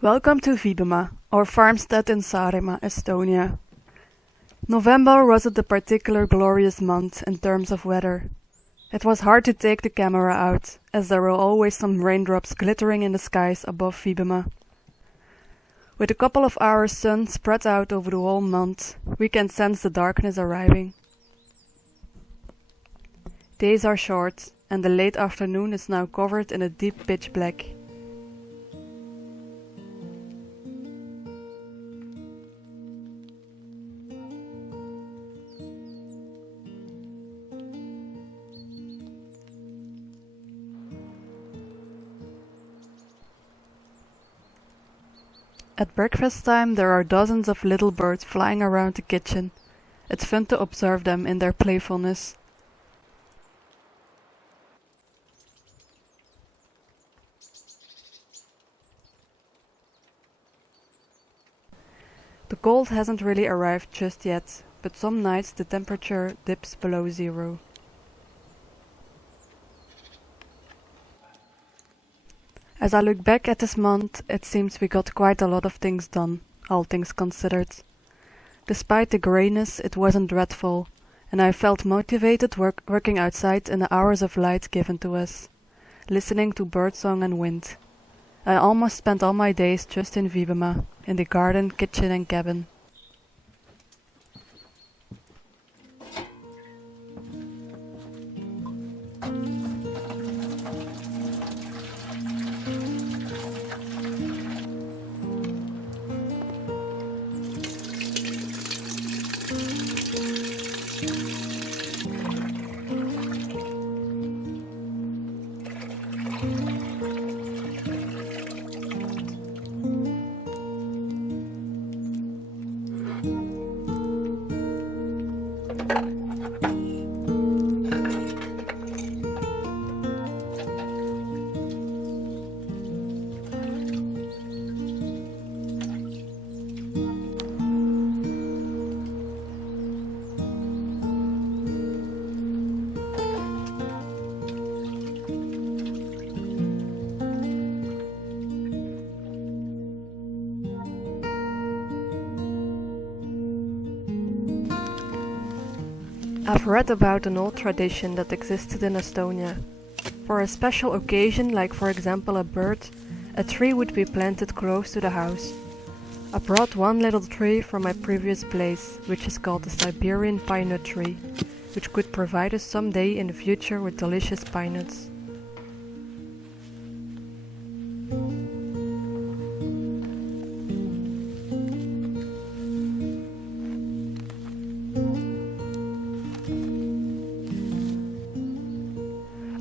Welcome to Viibemaa, our farmstead in Saaremaa, Estonia. November wasn't a particular glorious month in terms of weather. It was hard to take the camera out, as there were always some raindrops glittering in the skies above Viibemaa. With a couple of hours sun spread out over the whole month, we can sense the darkness arriving. Days are short, and the late afternoon is now covered in a deep pitch black. At breakfast time there are dozens of little birds flying around the kitchen. It's fun to observe them in their playfulness. The cold hasn't really arrived just yet, but some nights the temperature dips below zero. As I look back at this month, it seems we got quite a lot of things done, all things considered. Despite the greyness, it wasn't dreadful, and I felt motivated working outside in the hours of light given to us, listening to birdsong and wind. I almost spent all my days just in Viibemaa, in the garden, kitchen and cabin. I've read about an old tradition that existed in Estonia. For a special occasion, like for example a birth, a tree would be planted close to the house. I brought one little tree from my previous place, which is called the Siberian pine nut tree, which could provide us someday in the future with delicious pine nuts.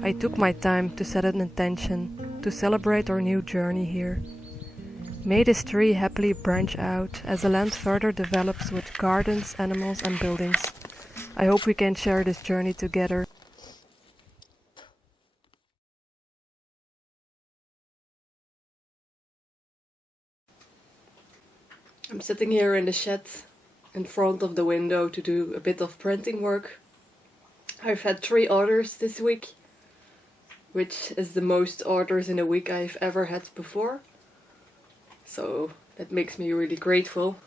I took my time to set an intention to celebrate our new journey here. May this tree happily branch out as the land further develops with gardens, animals and buildings. I hope we can share this journey together. I'm sitting here in the shed in front of the window to do a bit of printing work. I've had 3 orders this week, which is the most orders in a week I've ever had before. So that makes me really grateful.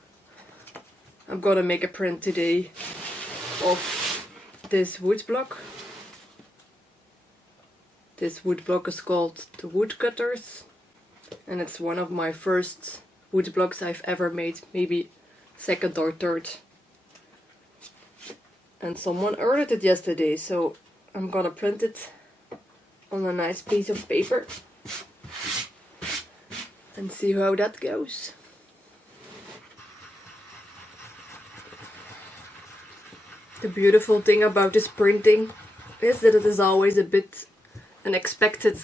I'm gonna make a print today of this woodblock. This woodblock is called the Woodcutters, and it's one of my first woodblocks I've ever made, maybe second or third. And someone ordered it yesterday, so I'm gonna print it on a nice piece of paper and see how that goes. The beautiful thing about this printing is that it is always a bit unexpected,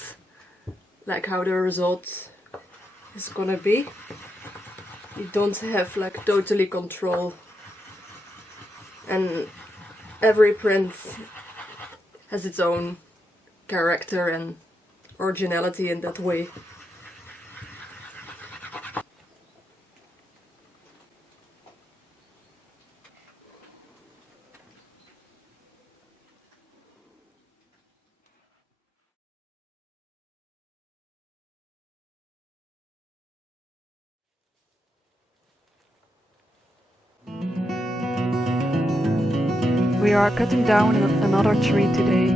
like how the result is gonna be. You don't have like totally control, and every print has its own character and originality in that way. We are cutting down another tree today.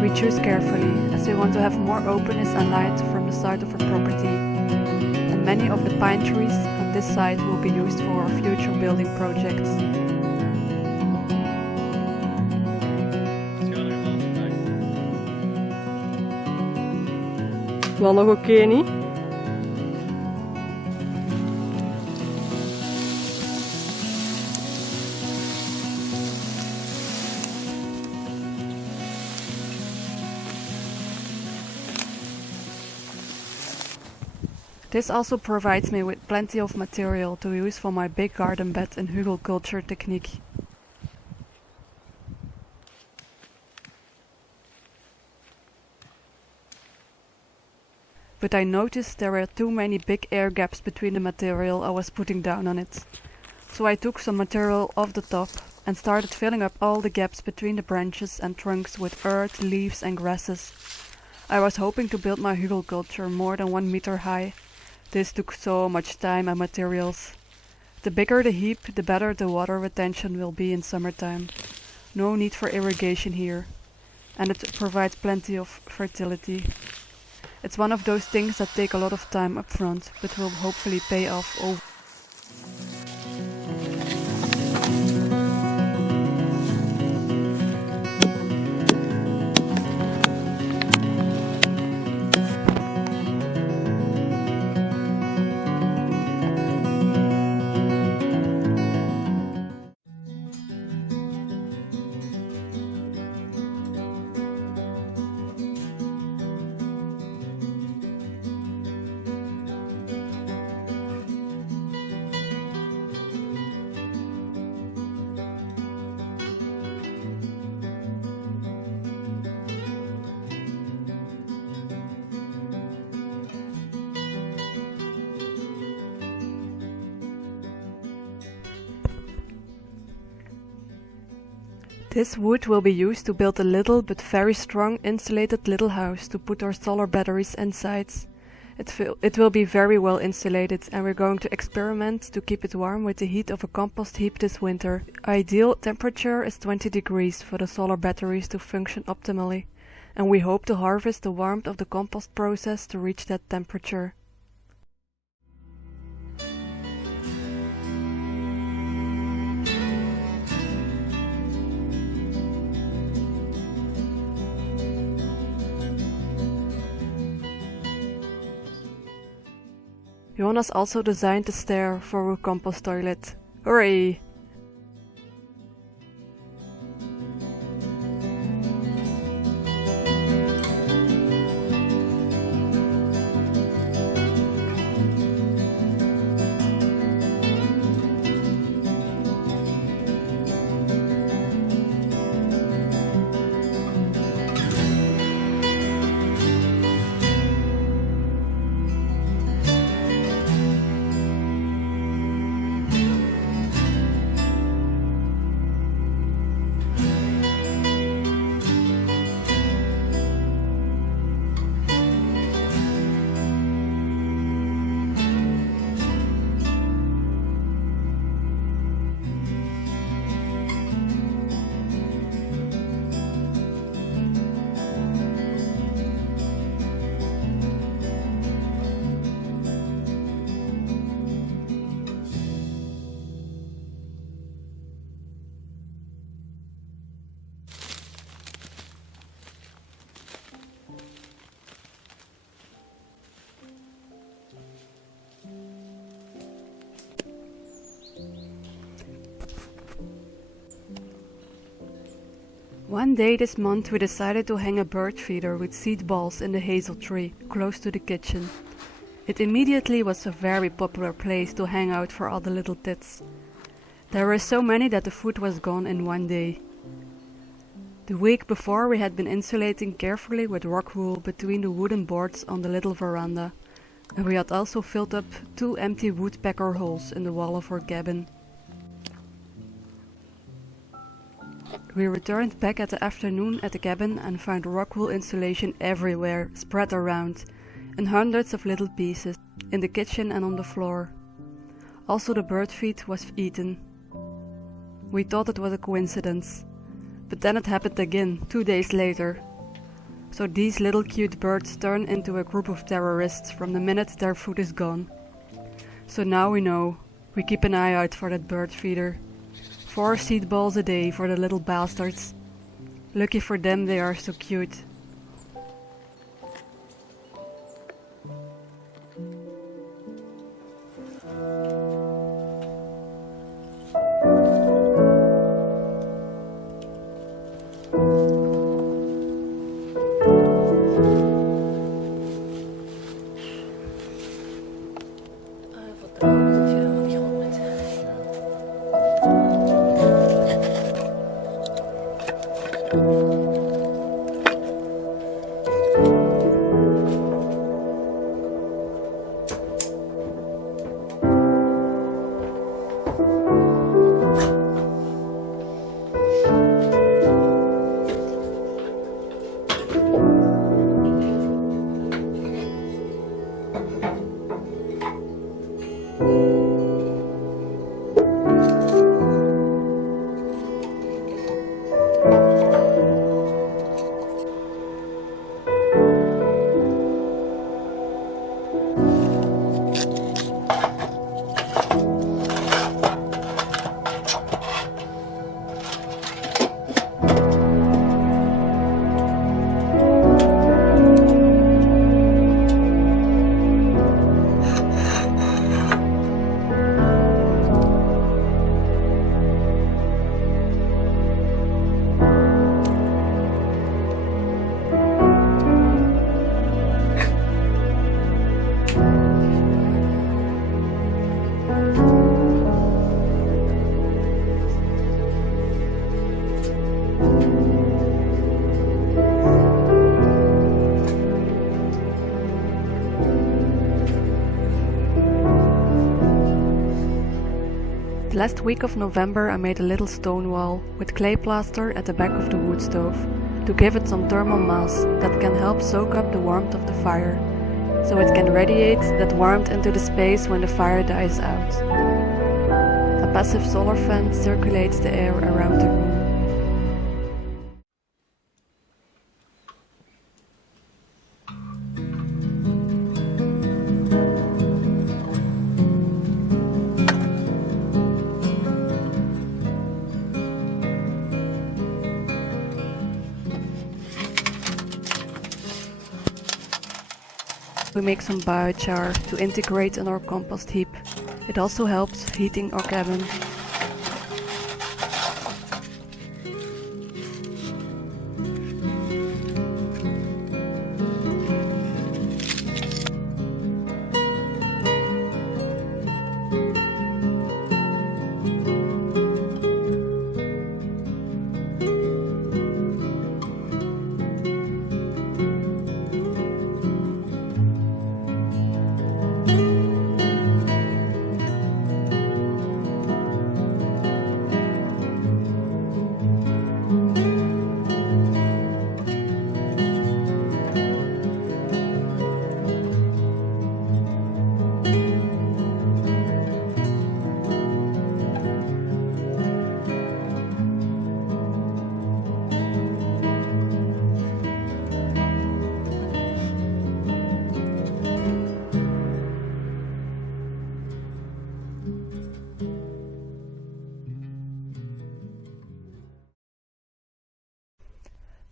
We choose carefully, as we want to have more openness and light from the side of our property. And many of the pine trees on this side will be used for our future building projects. Wel nog oké, niet? This also provides me with plenty of material to use for my big garden bed and Hugelkultur technique. But I noticed there were too many big air gaps between the material I was putting down on it. So I took some material off the top and started filling up all the gaps between the branches and trunks with earth, leaves and grasses. I was hoping to build my Hugelkultur more than 1 meter high. This took so much time and materials. The bigger the heap, the better the water retention will be in summertime. No need for irrigation here, and it provides plenty of fertility. It's one of those things that take a lot of time up front, but will hopefully pay off over. This wood will be used to build a little but very strong insulated little house to put our solar batteries inside. It will be very well insulated, and we're going to experiment to keep it warm with the heat of a compost heap this winter. Ideal temperature is 20 degrees for the solar batteries to function optimally, and we hope to harvest the warmth of the compost process to reach that temperature. Jonas also designed the stair for our compost toilet. Hooray! One day this month we decided to hang a bird feeder with seed balls in the hazel tree, close to the kitchen. It immediately was a very popular place to hang out for all the little tits. There were so many that the food was gone in one day. The week before we had been insulating carefully with rock wool between the wooden boards on the little veranda, and we had also filled up 2 empty woodpecker holes in the wall of our cabin. We returned back at the afternoon at the cabin and found rock wool insulation everywhere, spread around, in hundreds of little pieces, in the kitchen and on the floor. Also the bird feed was eaten. We thought it was a coincidence. But then it happened again, 2 days later. So these little cute birds turn into a group of terrorists from the minute their food is gone. So now we know, we keep an eye out for that bird feeder. 4 seed balls a day for the little bastards. Lucky for them, they are so cute. Last week of November I made a little stone wall with clay plaster at the back of the wood stove to give it some thermal mass that can help soak up the warmth of the fire, so it can radiate that warmth into the space when the fire dies out. A passive solar fan circulates the air around the room. We make some biochar to integrate in our compost heap. It also helps heating our cabin.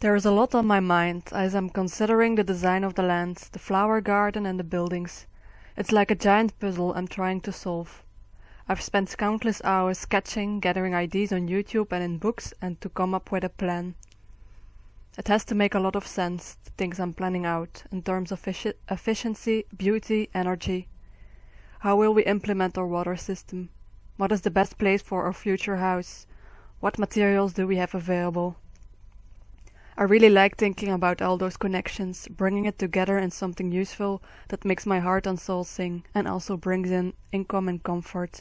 There is a lot on my mind as I'm considering the design of the land, the flower garden and the buildings. It's like a giant puzzle I'm trying to solve. I've spent countless hours sketching, gathering ideas on YouTube and in books, and to come up with a plan. It has to make a lot of sense, the things I'm planning out, in terms of efficiency, beauty, energy. How will we implement our water system? What is the best place for our future house? What materials do we have available? I really like thinking about all those connections, bringing it together in something useful that makes my heart and soul sing and also brings in income and comfort.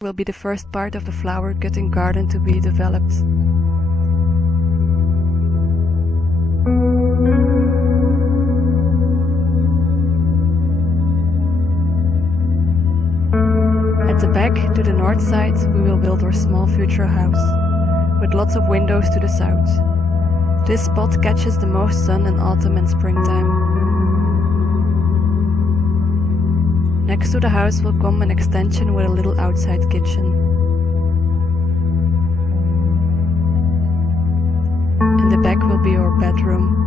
Will be the first part of the flower cutting garden to be developed. to the north side, we will build our small future house, with lots of windows to the south. This spot catches the most sun in autumn and springtime. Next to the house will come an extension with a little outside kitchen. In the back will be our bedroom.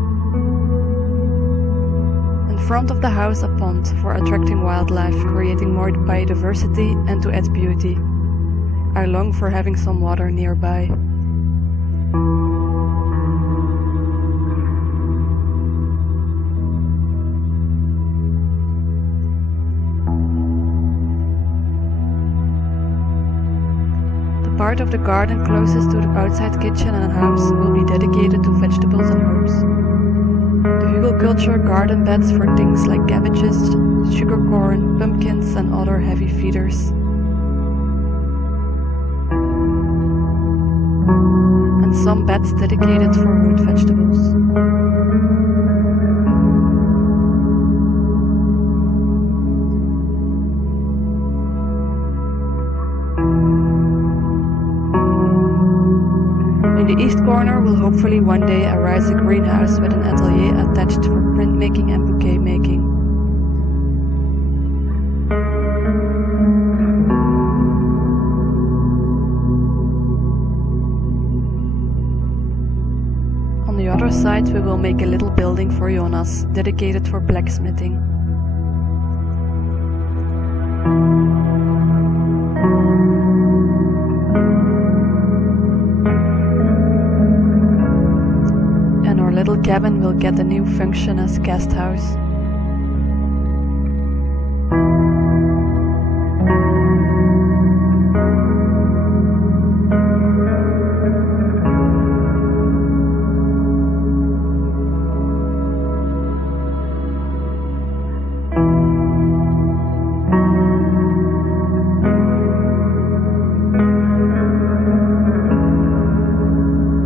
In front of the house a pond for attracting wildlife, creating more biodiversity and to add beauty. I long for having some water nearby. The part of the garden closest to the outside kitchen and house will be dedicated to vegetables and herbs. The Woodculture garden beds for things like cabbages, sugar corn, pumpkins and other heavy feeders. And some beds dedicated for root vegetables. In the east corner will hopefully one day arise a greenhouse with an atelier attached for printmaking and bouquet making. On the other side we will make a little building for Jonas, dedicated for blacksmithing. Little cabin will get a new function as guest house.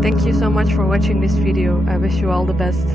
Thank you so much for watching this video. I wish you all the best.